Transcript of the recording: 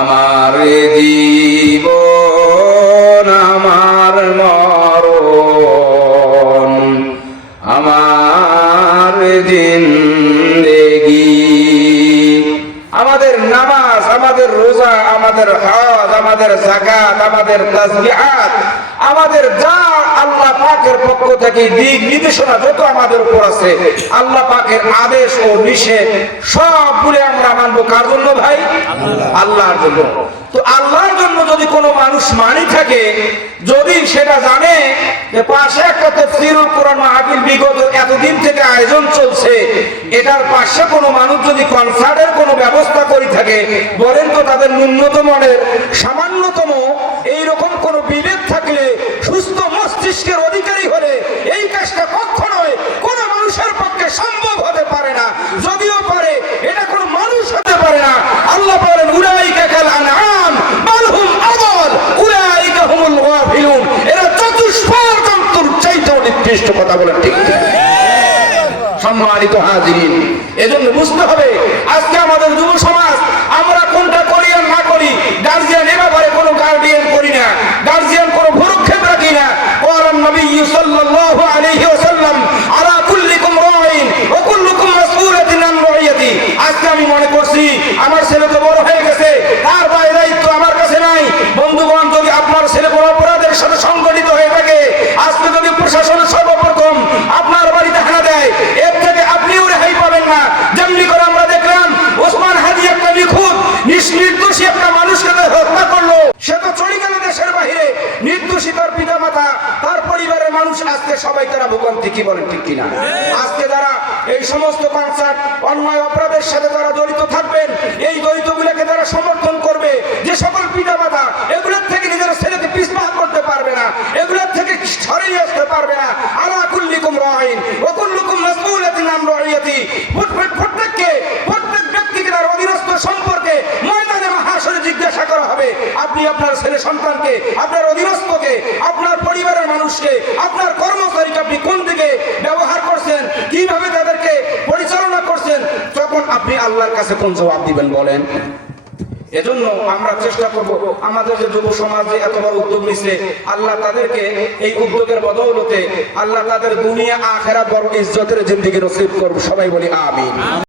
আমার জীবন আমার মরণ আমার জিন্দেগি। আমাদের নামাজ, আমাদের রোজা, আমাদের হজ, আমাদের যাকাত, আমাদের তাসবিহাত, আমাদের যা আল্লাহ পাকের পক্ষ থেকে দিক নির্দেশনা যত আমাদের উপর আছে, আল্লাহ পাকের আদেশ ও নিষেধ সবগুলো আমরা মানবো কার জন্য ভাই? আল্লাহর জন্য। তো আল্লাহর জন্য যদি কোনো মানুষ মানি থাকে, যদি সেটা জানে যে পাশে একটা তাফসীরুল কোরআন মাহফিল বিগত এতদিন থেকে আয়োজন চলছে, এটার পাশে কোনো মানুষ যদি কনসার্টের কোনো ব্যবস্থা করে থাকে, বলেন তো তাদের ন্যূনতম সামান্যতম এইরকম কোনো বিবেক থাকলে, সুস্থ মস্তিষ্কের অধিকারী হলে এই কাজটা কখনোই কোনো মানুষের পক্ষে সম্ভব হতে পারে না। যদিও পারে, এটা কোনো মানুষ হতে পারে না। আল্লাহ বলেন উলাইকা কাল আনআম বাল হুম আদাল উলাইকা হুমুল গাফিলুন। এরা চতুষ্পদ জন্তুর চাইতেও নিকৃষ্ট। কথা বলেন ঠিক ঠিক? সম্মানিত হাজিরিন, এজন্য বুঝতে হবে আজকে আমাদের যুব সমাজ আমরা কোনটা করি আর না করি, গার্জিয়ান এ ব্যাপারে কোনো গার্ডিয়ান করি না, গার্জিয়ান কোনো ভরক্ষেপ রাখি না। ওয়ালান নবী সাল্লাল্লাহু আলাইহি ওয়াসাল্লাম আলা কুল্লিকুম রাঈন ওয়া কুল্লুকুম মাসউলাতুন আন রাইয়াতি। আজকে আমি মনে করছি আমার ছেলে তো বড় হয়ে গেছে, তার দায়িত্ব আমার কাছে নাই। বন্ধুগণ, যদি আপনার ছেলে কোনো অপরাধের সাথে সংগঠিত হয়ে থাকে, আজকে যদি প্রশাসন সর্বপ্রথম আপনার বাড়িতে হানা দেয়, এর থেকে আপনিও রেহাই পাবেন না। যেমনি করে আমরা দেখলাম ওসমান হাদি একটা নিখুঁত নির্দোষী একটা মানুষকে হত্যা করলো, সে তো চলে গেল দেশের বাইরে। নির্দোষী তার পিতা মাতা, তার পরিবারের মানুষ, আজকে সবাই তারা ভোগান্তি। কি বলেন ঠিক কিনা? আজকে যারা এই সমস্ত কনসার্ট অন্যায় অপরাধের সাথে তারা জড়িত থাকবেন, এই জড়িতগুলোকে তারা সমর্থন করবে, যে সকল পিতা মাতা এগুলোর থেকে নিজের ছেলেকে পিছপা করতে পারবে না, এগুলোর থেকে সরিয়ে আসতে পারবে না। আলা কুল্লিকুম রাঈন ওয়া কুল্লুকুম মাসউলাতুন আন রাইয়াতি। প্রত্যেক ব্যক্তিকে তার অধীনস্থ সম্পর্কে ময়দানে মাহশরে জিজ্ঞাসা করা হবে। আপনি আপনার ছেলে সন্তানকে, আপনার অধীনস্থকে, আপনার পরিবারের মানুষকে, আপনার কর্মচারীকে আপনি কোন দিকে ব্যবহার করছেন, কিভাবে তাদেরকে পরিচালনা করছেন, তখন আপনি আল্লাহর কাছে কোন জবাব দিবেন বলেন? এজন্য আমরা চেষ্টা করব, আমাদের যে যুব সমাজ এত বড় উদ্যোগ নিচ্ছে, আল্লাহ তাদেরকে এই উদ্যোগের বদৌলতে আল্লাহ তাদের দুনিয়া আখিরাত বড় ইজ্জতের জিন্দেগি নসিব করুন। সবাই বলি আমিন।